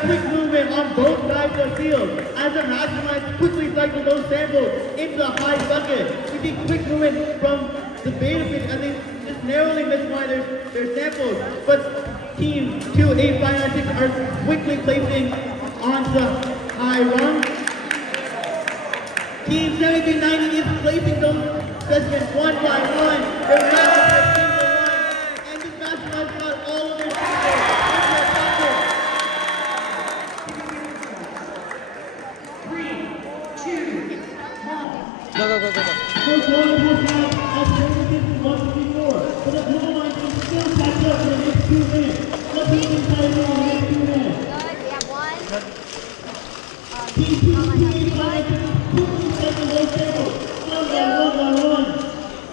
quick movement on both sides of the field. As the Masterminds quickly cycle those samples into the high bucket. We see quick movement from the beta pitch, and they just narrowly misfire their samples. But team 28596 are quickly placing onto the high run. Team 1790 is placing those specimens one by one. They're rapid single one, and this Masterminds got all of their samples into the bucket. 3, 2, 1. Go. First one has now alternative to one before, but the blue line can still catch up for the next 2 minutes. Let's see if they can the next 2 minutes. Good, we have one. Team 28596 quickly taking those tables. One by one.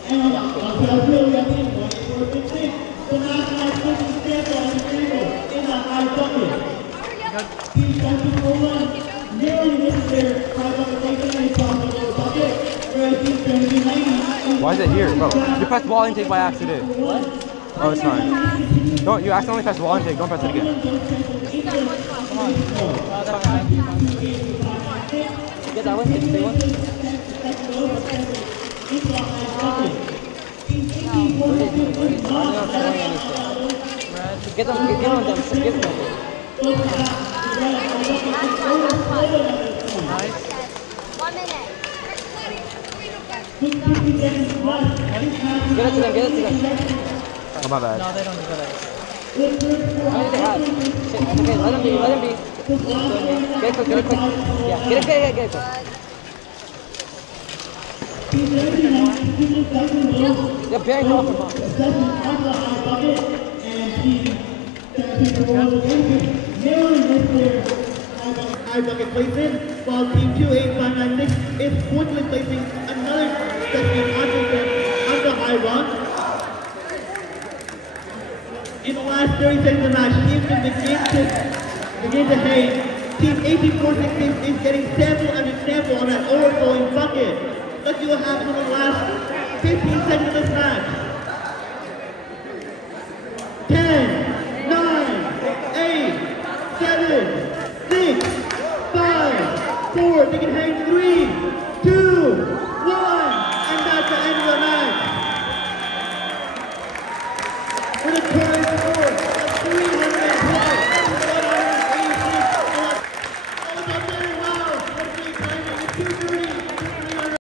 And really, I think 1-4-15. The Masterminds pushing the sample on the table in the high bucket. Team 1701 nearly missed their high bucket taken and tossed the lower bucket. Whereas Team 1790. Why is it here, bro? You pressed wall intake by accident. What? Oh, it's fine. Don't you accidentally press wall intake? Don't press it again. Come on. Get that one. Get the big one. Get them. Give them. Nice. 1 minute. Get it to them. Oh, my bad. No, they don't do that. How many they have? Okay, let them be. Get it quick. Yeah, get it quick. They're bearing off them. High bucket placement, while Team 28596 is quickly placing another specimen onto the high run. In the last 30 seconds of the match, teams can begin to hang. Team 1846 is getting sample under sample on that overflowing bucket. Let's see what happens in the last 15 seconds of this match.